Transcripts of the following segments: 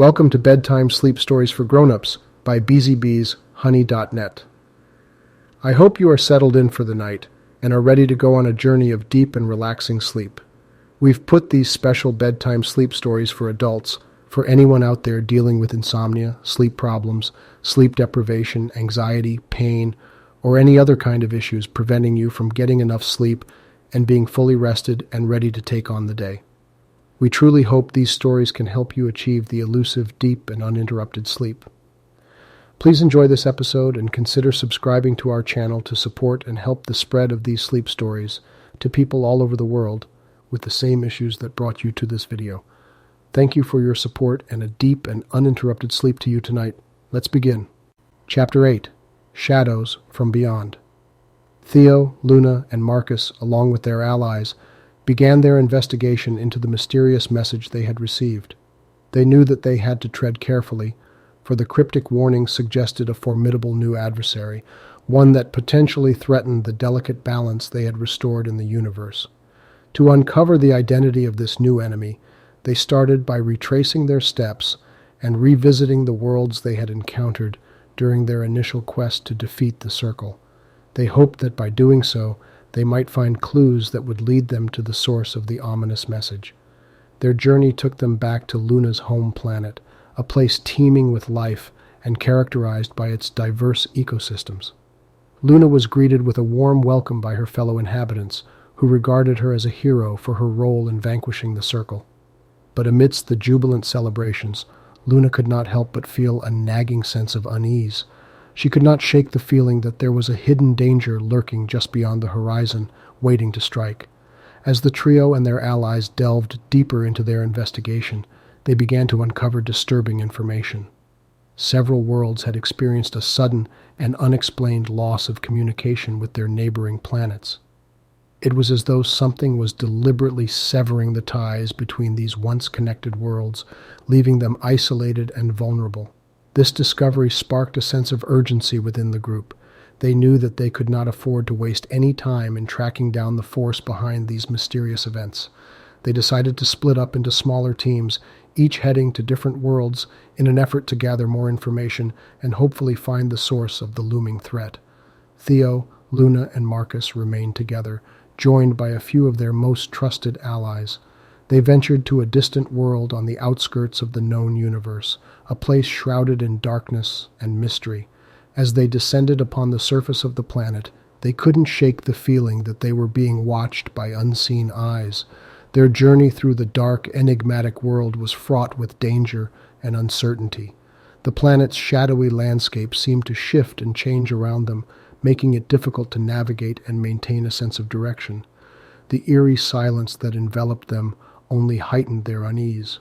Welcome to Bedtime Sleep Stories for Grown-Ups by BZBeesHoney.net. I hope you are settled in for the night and are ready to go on a journey of deep and relaxing sleep. We've put these special bedtime sleep stories for adults for anyone out there dealing with insomnia, sleep problems, sleep deprivation, anxiety, pain, or any other kind of issues preventing you from getting enough sleep and being fully rested and ready to take on the day. We truly hope these stories can help you achieve the elusive, deep, and uninterrupted sleep. Please enjoy this episode and consider subscribing to our channel to support and help the spread of these sleep stories to people all over the world with the same issues that brought you to this video. Thank you for your support and a deep and uninterrupted sleep to you tonight. Let's begin. Chapter 8. Shadows from Beyond. Theo, Luna, and Marcus, along with their allies, began their investigation into the mysterious message they had received. They knew that they had to tread carefully, for the cryptic warning suggested a formidable new adversary, one that potentially threatened the delicate balance they had restored in the universe. To uncover the identity of this new enemy, they started by retracing their steps and revisiting the worlds they had encountered during their initial quest to defeat the Circle. They hoped that by doing so, they might find clues that would lead them to the source of the ominous message. Their journey took them back to Luna's home planet, a place teeming with life and characterized by its diverse ecosystems. Luna was greeted with a warm welcome by her fellow inhabitants, who regarded her as a hero for her role in vanquishing the Circle. But amidst the jubilant celebrations, Luna could not help but feel a nagging sense of unease. She could not shake the feeling that there was a hidden danger lurking just beyond the horizon, waiting to strike. As the trio and their allies delved deeper into their investigation, they began to uncover disturbing information. Several worlds had experienced a sudden and unexplained loss of communication with their neighboring planets. It was as though something was deliberately severing the ties between these once connected worlds, leaving them isolated and vulnerable. This discovery sparked a sense of urgency within the group. They knew that they could not afford to waste any time in tracking down the force behind these mysterious events. They decided to split up into smaller teams, each heading to different worlds in an effort to gather more information and hopefully find the source of the looming threat. Theo, Luna, and Marcus remained together, joined by a few of their most trusted allies. They ventured to a distant world on the outskirts of the known universe, a place shrouded in darkness and mystery. As they descended upon the surface of the planet, they couldn't shake the feeling that they were being watched by unseen eyes. Their journey through the dark, enigmatic world was fraught with danger and uncertainty. The planet's shadowy landscape seemed to shift and change around them, making it difficult to navigate and maintain a sense of direction. The eerie silence that enveloped them only heightened their unease.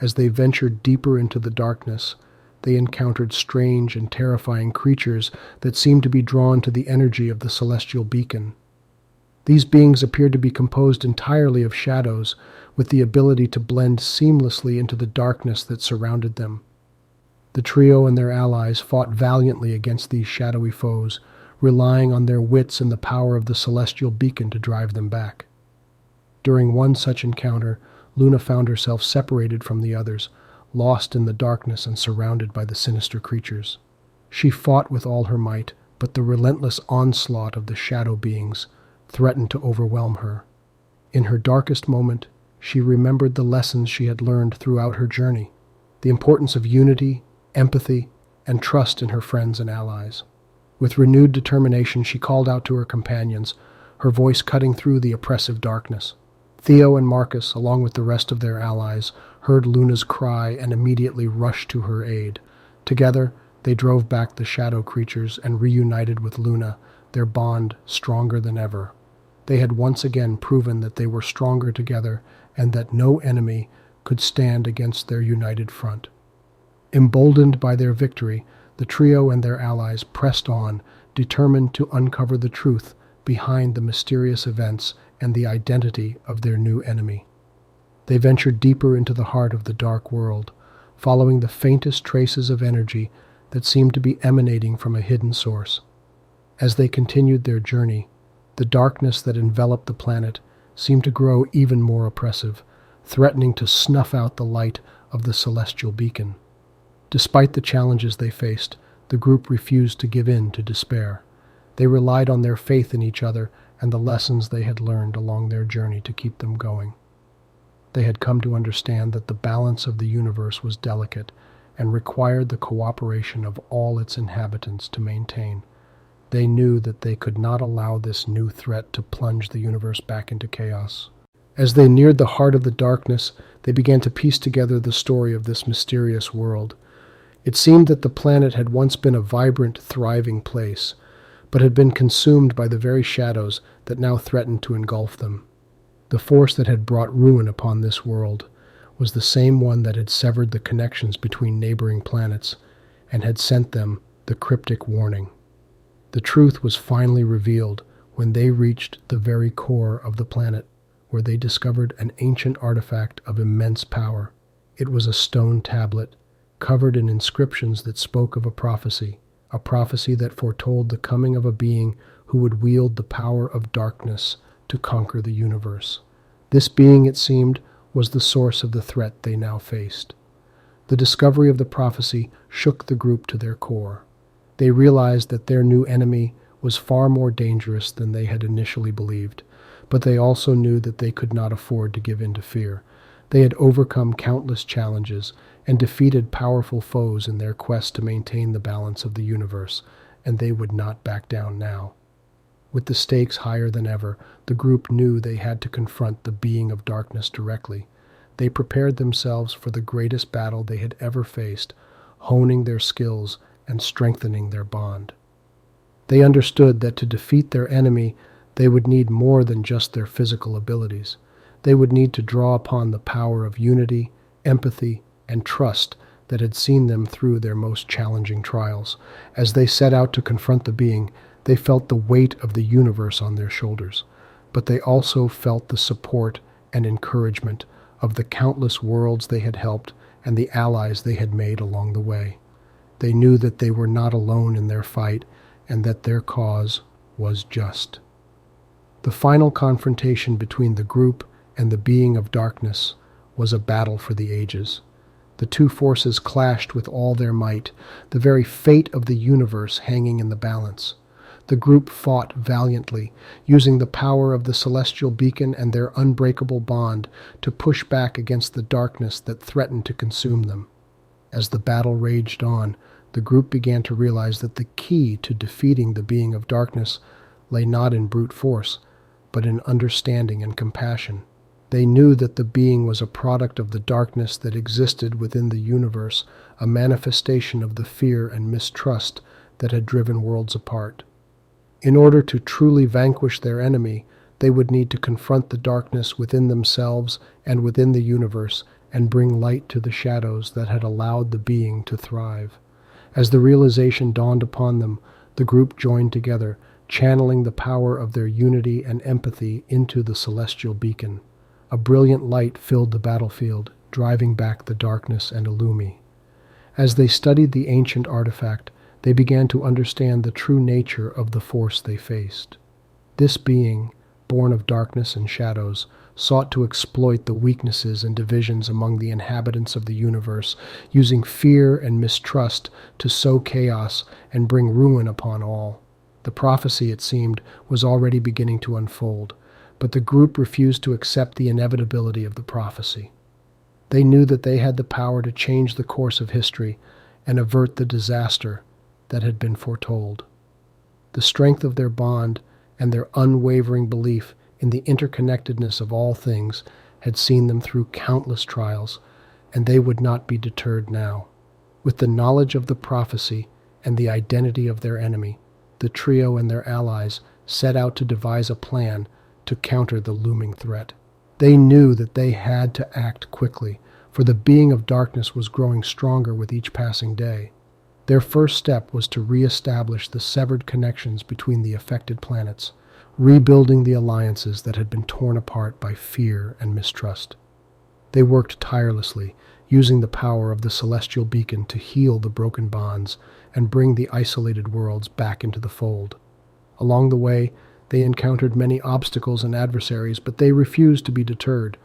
As they ventured deeper into the darkness, they encountered strange and terrifying creatures that seemed to be drawn to the energy of the celestial beacon. These beings appeared to be composed entirely of shadows, with the ability to blend seamlessly into the darkness that surrounded them. The trio and their allies fought valiantly against these shadowy foes, relying on their wits and the power of the celestial beacon to drive them back. During one such encounter, Luna found herself separated from the others, lost in the darkness and surrounded by the sinister creatures. She fought with all her might, but the relentless onslaught of the shadow beings threatened to overwhelm her. In her darkest moment, she remembered the lessons she had learned throughout her journey, the importance of unity, empathy, and trust in her friends and allies. With renewed determination, she called out to her companions, her voice cutting through the oppressive darkness. Theo and Marcus, along with the rest of their allies, heard Luna's cry and immediately rushed to her aid. Together, they drove back the shadow creatures and reunited with Luna, their bond stronger than ever. They had once again proven that they were stronger together and that no enemy could stand against their united front. Emboldened by their victory, the trio and their allies pressed on, determined to uncover the truth behind the mysterious events and the identity of their new enemy. They ventured deeper into the heart of the dark world, following the faintest traces of energy that seemed to be emanating from a hidden source. As they continued their journey, the darkness that enveloped the planet seemed to grow even more oppressive, threatening to snuff out the light of the celestial beacon. Despite the challenges they faced, the group refused to give in to despair. They relied on their faith in each other and the lessons they had learned along their journey to keep them going. They had come to understand that the balance of the universe was delicate and required the cooperation of all its inhabitants to maintain. They knew that they could not allow this new threat to plunge the universe back into chaos. As they neared the heart of the darkness, they began to piece together the story of this mysterious world. It seemed that the planet had once been a vibrant, thriving place, but had been consumed by the very shadows that now threatened to engulf them. The force that had brought ruin upon this world was the same one that had severed the connections between neighboring planets and had sent them the cryptic warning. The truth was finally revealed when they reached the very core of the planet, where they discovered an ancient artifact of immense power. It was a stone tablet, covered in inscriptions that spoke of a prophecy that foretold the coming of a being who would wield the power of darkness to conquer the universe. This being, it seemed, was the source of the threat they now faced. The discovery of the prophecy shook the group to their core. They realized that their new enemy was far more dangerous than they had initially believed, but they also knew that they could not afford to give in to fear. They had overcome countless challenges and defeated powerful foes in their quest to maintain the balance of the universe, and they would not back down now. With the stakes higher than ever, the group knew they had to confront the being of darkness directly. They prepared themselves for the greatest battle they had ever faced, honing their skills and strengthening their bond. They understood that to defeat their enemy, they would need more than just their physical abilities. They would need to draw upon the power of unity, empathy, and trust that had seen them through their most challenging trials. As they set out to confront the being, they felt the weight of the universe on their shoulders, but they also felt the support and encouragement of the countless worlds they had helped and the allies they had made along the way. They knew that they were not alone in their fight and that their cause was just. The final confrontation between the group and the being of darkness was a battle for the ages. The two forces clashed with all their might, the very fate of the universe hanging in the balance. The group fought valiantly, using the power of the celestial beacon and their unbreakable bond to push back against the darkness that threatened to consume them. As the battle raged on, the group began to realize that the key to defeating the being of darkness lay not in brute force, but in understanding and compassion. They knew that the being was a product of the darkness that existed within the universe, a manifestation of the fear and mistrust that had driven worlds apart. In order to truly vanquish their enemy, they would need to confront the darkness within themselves and within the universe and bring light to the shadows that had allowed the being to thrive. As the realization dawned upon them, the group joined together, channeling the power of their unity and empathy into the celestial beacon. A brilliant light filled the battlefield, driving back the darkness and illumi. As they studied the ancient artifact, they began to understand the true nature of the force they faced. This being, born of darkness and shadows, sought to exploit the weaknesses and divisions among the inhabitants of the universe, using fear and mistrust to sow chaos and bring ruin upon all. The prophecy, it seemed, was already beginning to unfold, but the group refused to accept the inevitability of the prophecy. They knew that they had the power to change the course of history and avert the disaster that had been foretold. The strength of their bond and their unwavering belief in the interconnectedness of all things had seen them through countless trials, and they would not be deterred now. With the knowledge of the prophecy and the identity of their enemy, the trio and their allies set out to devise a plan to counter the looming threat. They knew that they had to act quickly, for the being of darkness was growing stronger with each passing day. Their first step was to re-establish the severed connections between the affected planets, rebuilding the alliances that had been torn apart by fear and mistrust. They worked tirelessly, using the power of the celestial beacon to heal the broken bonds and bring the isolated worlds back into the fold. Along the way, they encountered many obstacles and adversaries, but they refused to be deterred.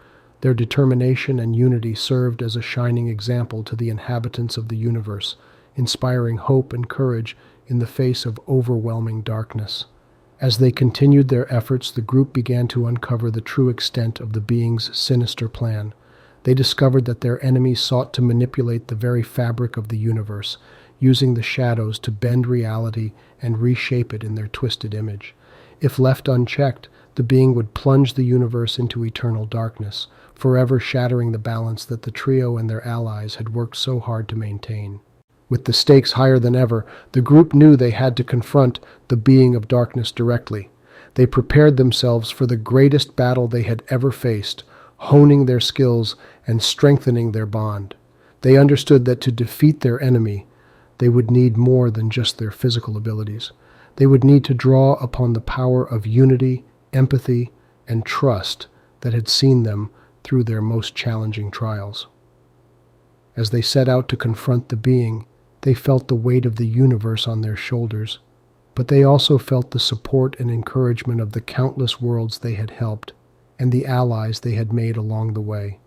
Their determination and unity served as a shining example to the inhabitants of the universe, inspiring hope and courage in the face of overwhelming darkness. As they continued their efforts, the group began to uncover the true extent of the being's sinister plan. They discovered that their enemies sought to manipulate the very fabric of the universe, using the shadows to bend reality and reshape it in their twisted image. If left unchecked, the being would plunge the universe into eternal darkness, forever shattering the balance that the trio and their allies had worked so hard to maintain. With the stakes higher than ever, the group knew they had to confront the being of darkness directly. They prepared themselves for the greatest battle they had ever faced, honing their skills and strengthening their bond. They understood that to defeat their enemy, they would need more than just their physical abilities. They would need to draw upon the power of unity, empathy, and trust that had seen them through their most challenging trials. As they set out to confront the being, they felt the weight of the universe on their shoulders, but they also felt the support and encouragement of the countless worlds they had helped and the allies they had made along the way.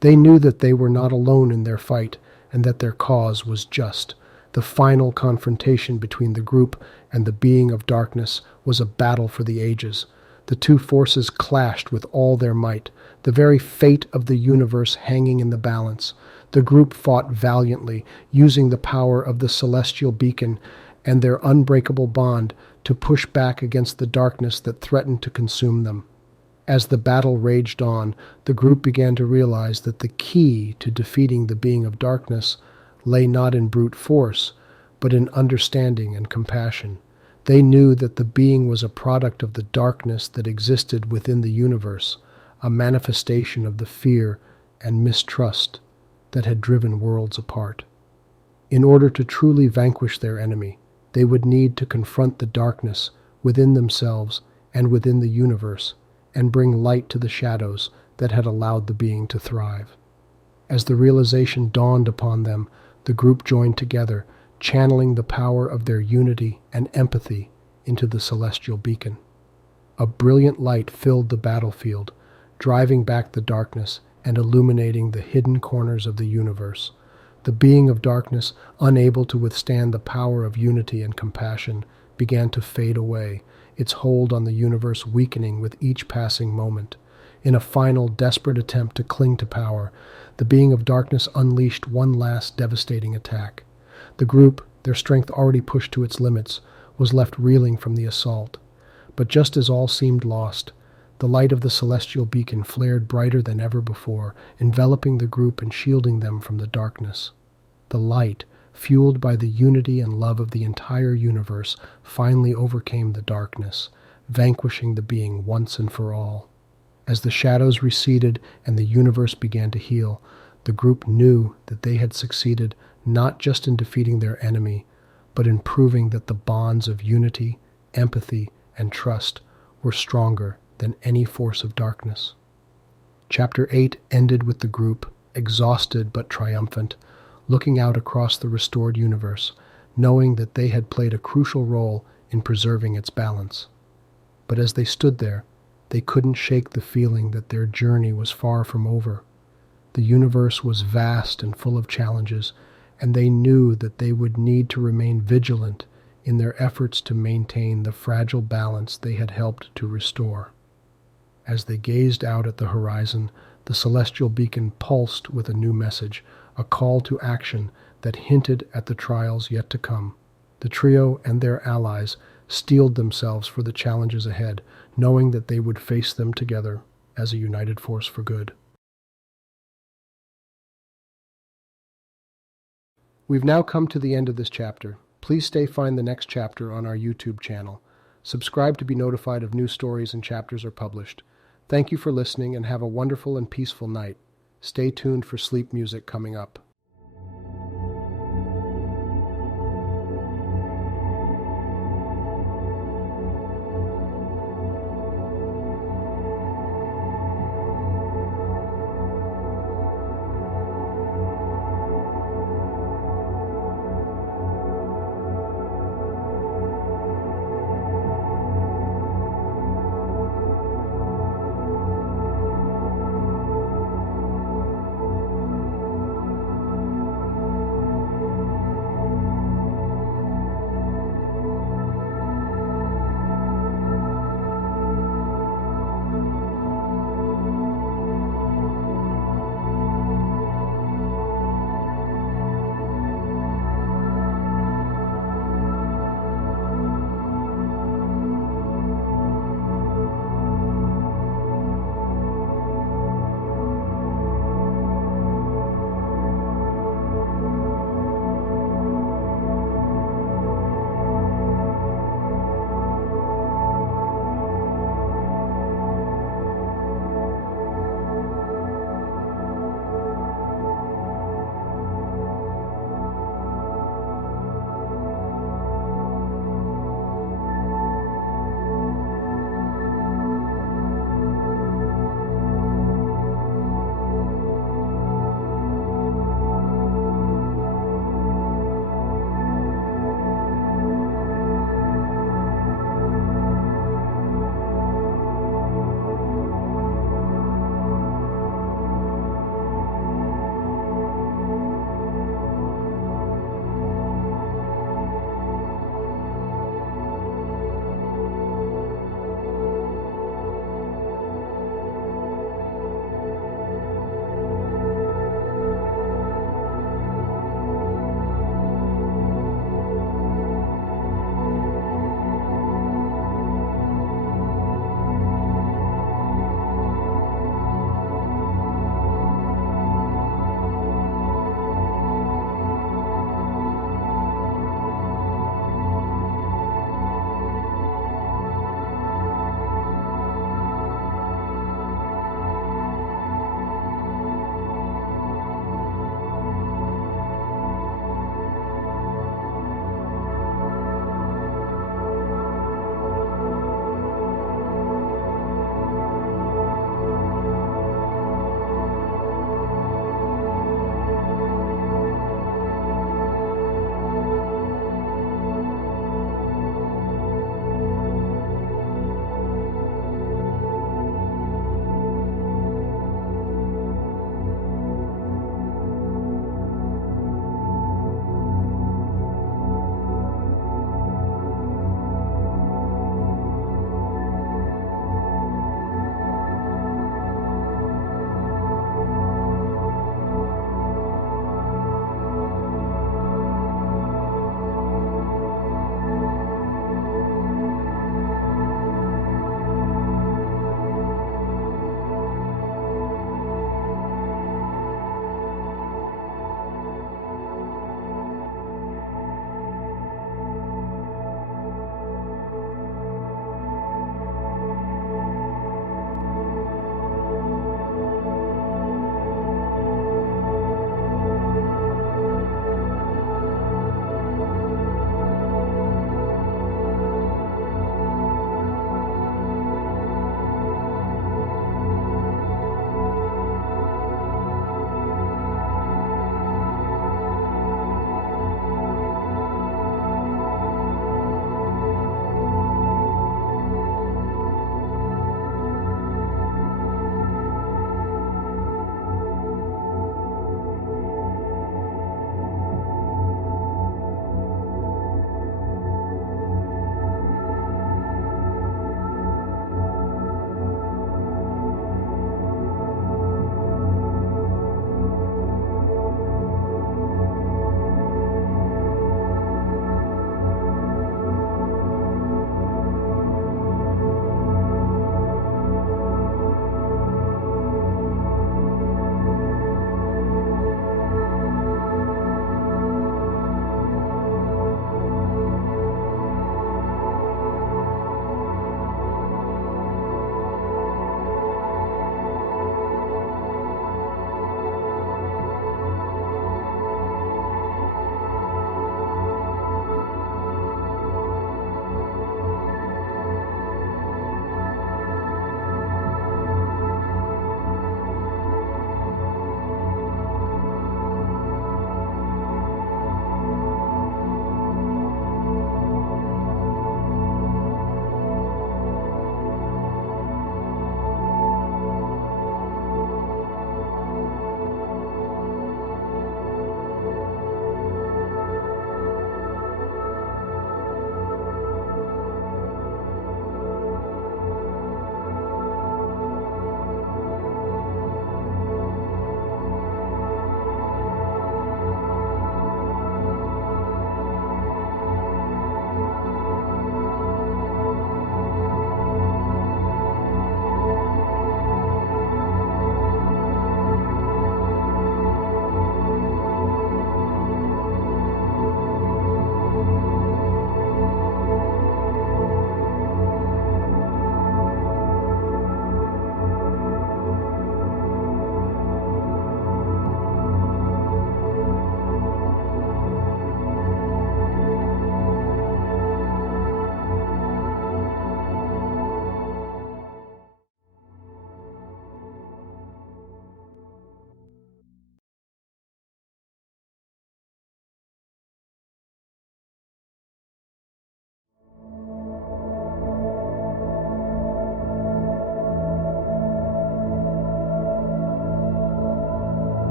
They knew that they were not alone in their fight and that their cause was just. The final confrontation between the group and the being of darkness was a battle for the ages. The two forces clashed with all their might, the very fate of the universe hanging in the balance. The group fought valiantly, using the power of the celestial beacon and their unbreakable bond to push back against the darkness that threatened to consume them. As the battle raged on, the group began to realize that the key to defeating the being of darkness lay not in brute force, but in understanding and compassion. They knew that the being was a product of the darkness that existed within the universe, a manifestation of the fear and mistrust that had driven worlds apart. In order to truly vanquish their enemy, they would need to confront the darkness within themselves and within the universe, and bring light to the shadows that had allowed the being to thrive. As the realization dawned upon them, the group joined together, channeling the power of their unity and empathy into the celestial beacon. A brilliant light filled the battlefield, driving back the darkness and illuminating the hidden corners of the universe. The being of darkness, unable to withstand the power of unity and compassion, began to fade away, its hold on the universe weakening with each passing moment. In a final, desperate attempt to cling to power, the being of darkness unleashed one last devastating attack. The group, their strength already pushed to its limits, was left reeling from the assault. But just as all seemed lost, the light of the celestial beacon flared brighter than ever before, enveloping the group and shielding them from the darkness. The light, fueled by the unity and love of the entire universe, finally overcame the darkness, vanquishing the being once and for all. As the shadows receded and the universe began to heal, the group knew that they had succeeded not just in defeating their enemy, but in proving that the bonds of unity, empathy, and trust were stronger than any force of darkness. Chapter 8 ended with the group, exhausted but triumphant, looking out across the restored universe, knowing that they had played a crucial role in preserving its balance. But as they stood there, they couldn't shake the feeling that their journey was far from over. The universe was vast and full of challenges, and they knew that they would need to remain vigilant in their efforts to maintain the fragile balance they had helped to restore. As they gazed out at the horizon, the celestial beacon pulsed with a new message, a call to action that hinted at the trials yet to come. The trio and their allies steeled themselves for the challenges ahead, knowing that they would face them together as a united force for good. We've now come to the end of this chapter. Please find the next chapter on our YouTube channel. Subscribe to be notified of new stories and chapters are published. Thank you for listening and have a wonderful and peaceful night. Stay tuned for sleep music coming up.